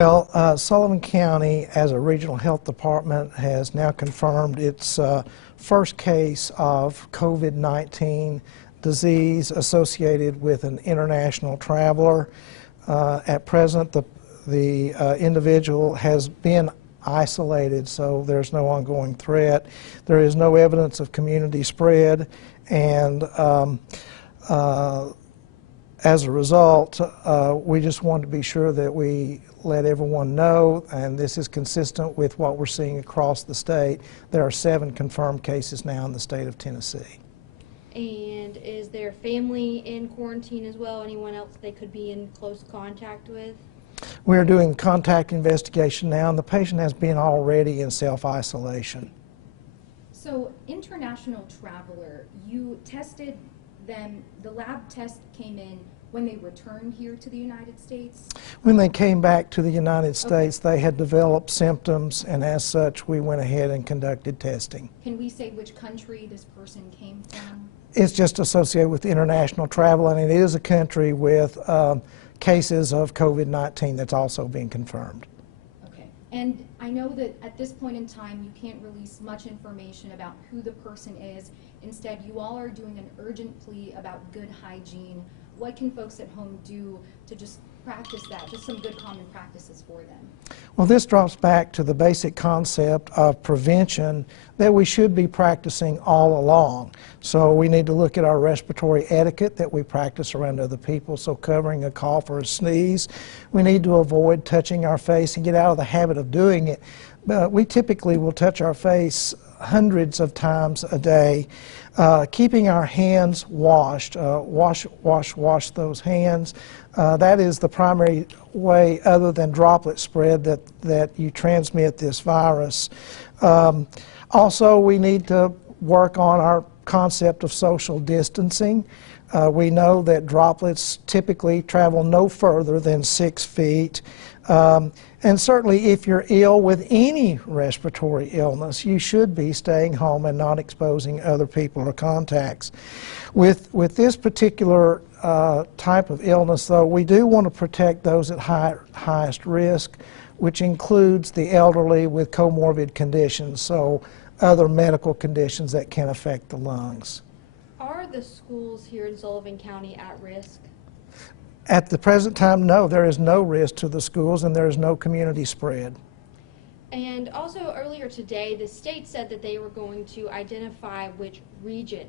Well, Sullivan County, as a regional health department, has now confirmed its first case of COVID-19 disease associated with an international traveler. At present, the individual has been isolated, so there's no ongoing threat. There is no evidence of community spread, and as a result, we just want to be sure that we let everyone know, and this is consistent with what we're seeing across the state. There are 7 confirmed cases now in the state of Tennessee. And is their family in quarantine as well? Anyone else they could be in close contact with? We're doing contact investigation now, and the patient has been already in self-isolation. So, international traveler, you tested them, the lab test came in when they returned here to the United States? When they came back to the United States, they had developed symptoms, and as such, we went ahead and conducted testing. Can we say which country this person came from? It's just associated with international travel, and it is a country with cases of COVID-19 that's also being confirmed. Okay. And I know that at this point in time, you can't release much information about who the person is. Instead, you all are doing an urgent plea about good hygiene. What can folks at home do to just practice that, just some good common practices for them? Well, this drops back to the basic concept of prevention that we should be practicing all along. So we need to look at our respiratory etiquette that we practice around other people, so covering a cough or a sneeze. We need to avoid touching our face and get out of the habit of doing it. But we typically will touch our face hundreds of times a day. Keeping our hands washed, wash those hands. That is the primary way, other than droplet spread, that you transmit this virus. Also, we need to work on our concept of social distancing. We know that droplets typically travel no further than 6 feet. And certainly if you're ill with any respiratory illness, you should be staying home and not exposing other people or contacts. With this particular type of illness, though, we do want to protect those at highest risk, which includes the elderly with comorbid conditions, so other medical conditions that can affect the lungs. Are the schools here in Sullivan County at risk? At the present time, no, there is no risk to the schools, and there is no community spread. And also earlier today, the state said that they were going to identify which region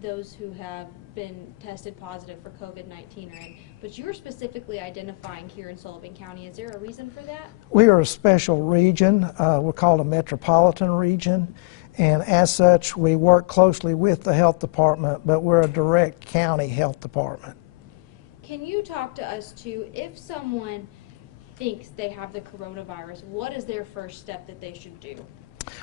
those who have been tested positive for COVID-19 are in. But you're specifically identifying here in Sullivan County. Is there a reason for that? We are a special region. We're called a metropolitan region. And as such, we work closely with the health department, but we're a direct county health department. Can you talk to us too, if someone thinks they have the coronavirus, what is their first step that they should do?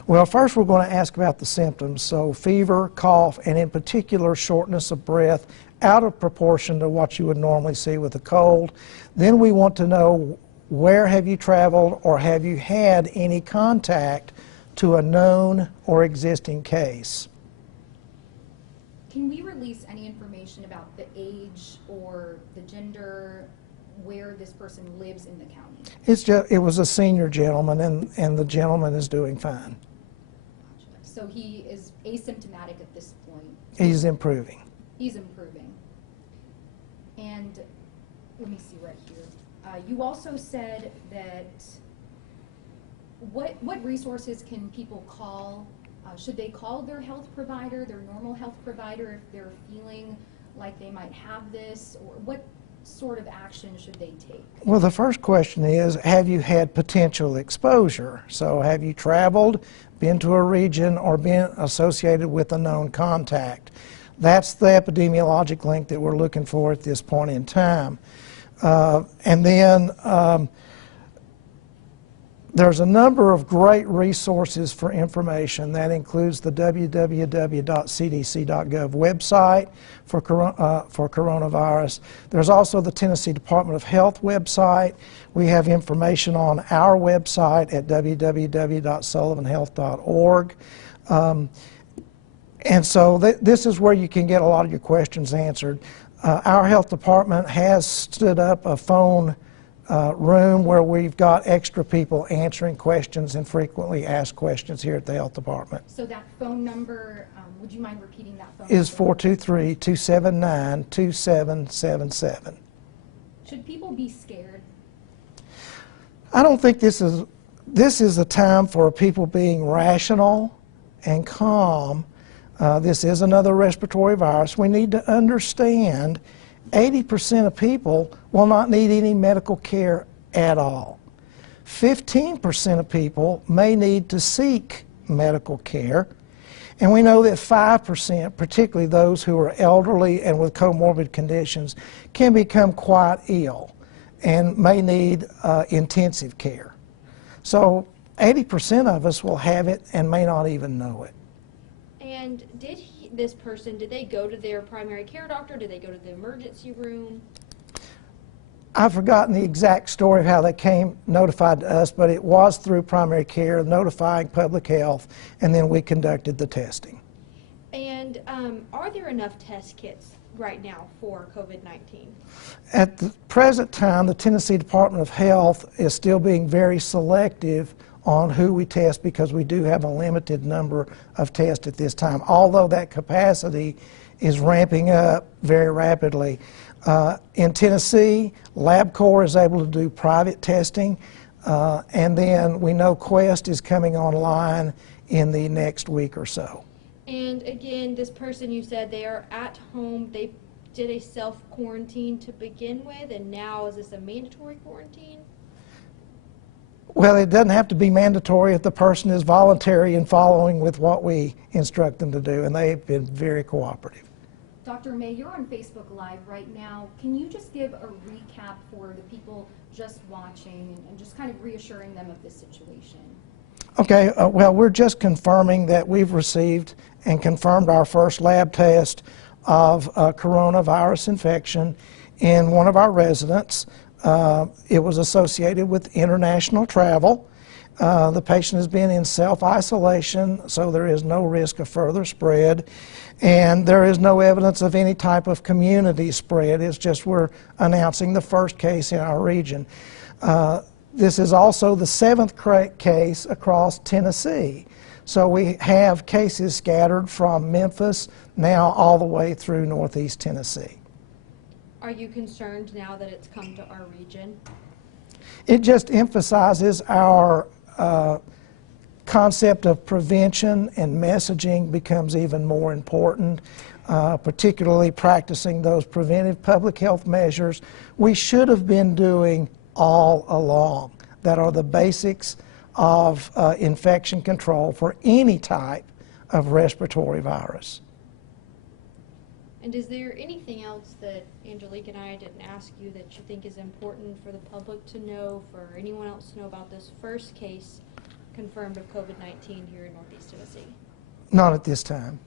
Well, first we're going to ask about the symptoms. So fever, cough, and in particular shortness of breath, out of proportion to what you would normally see with a cold. Then we want to know, where have you traveled, or have you had any contact to a known or existing case? Can we release any information about the age or the gender, where this person lives in the county? It was a senior gentleman, and the gentleman is doing fine. So he is asymptomatic at this point? He's improving. He's improving. And let me see right here. You also said that what resources can people call? Should they call their health provider, their normal health provider, if they're feeling like they might have this? Or what sort of action should they take? Well, the first question is, have you had potential exposure? So have you traveled, been to a region, or been associated with a known contact? That's the epidemiologic link that we're looking for at this point in time. And then there's a number of great resources for information. That includes the www.cdc.gov website for coronavirus. There's also the Tennessee Department of Health website. We have information on our website at www.sullivanhealth.org. And so this is where you can get a lot of your questions answered. Our health department has stood up a phone room where we've got extra people answering questions and frequently asked questions here at the health department. So that phone number, would you mind repeating that phone Is number? 423-279-2777. Should people be scared? I don't think this is a time for people being rational and calm. This is another respiratory virus. We need to understand 80% of people will not need any medical care at all. 15% of people may need to seek medical care. And we know that 5%, particularly those who are elderly and with comorbid conditions, can become quite ill and may need intensive care. So 80% of us will have it and may not even know it. And did this person, did they go to their primary care doctor? Did they go to the emergency room? I've forgotten the exact story of how they came notified to us, but it was through primary care, notifying public health, and then we conducted the testing. And are there enough test kits right now for COVID-19? At the present time, the Tennessee Department of Health is still being very selective on who we test because we do have a limited number of tests at this time, although that capacity is ramping up very rapidly. In Tennessee, LabCorp is able to do private testing, and then we know Quest is coming online in the next week or so. And again, this person, you said they are at home, they did a self-quarantine to begin with, and now is this a mandatory quarantine? Well, it doesn't have to be mandatory if the person is voluntary in following with what we instruct them to do, and they've been very cooperative. Dr. May, you're on Facebook Live right now. Can you just give a recap for the people just watching and just kind of reassuring them of this situation? Okay, well, we're just confirming that we've received and confirmed our first lab test of coronavirus infection in one of our residents. It was associated with international travel. The patient has been in self-isolation, so there is no risk of further spread. And there is no evidence of any type of community spread. It's just we're announcing the first case in our region. This is also the 7th case across Tennessee. So we have cases scattered from Memphis now all the way through northeast Tennessee. Are you concerned now that it's come to our region? It just emphasizes our concept of prevention, and messaging becomes even more important, particularly practicing those preventive public health measures we should have been doing all along, that are the basics of infection control for any type of respiratory virus. And is there anything else that Angelique and I didn't ask you that you think is important for the public to know, for anyone else to know about this first case confirmed of COVID-19 here in Northeast Tennessee? Not at this time.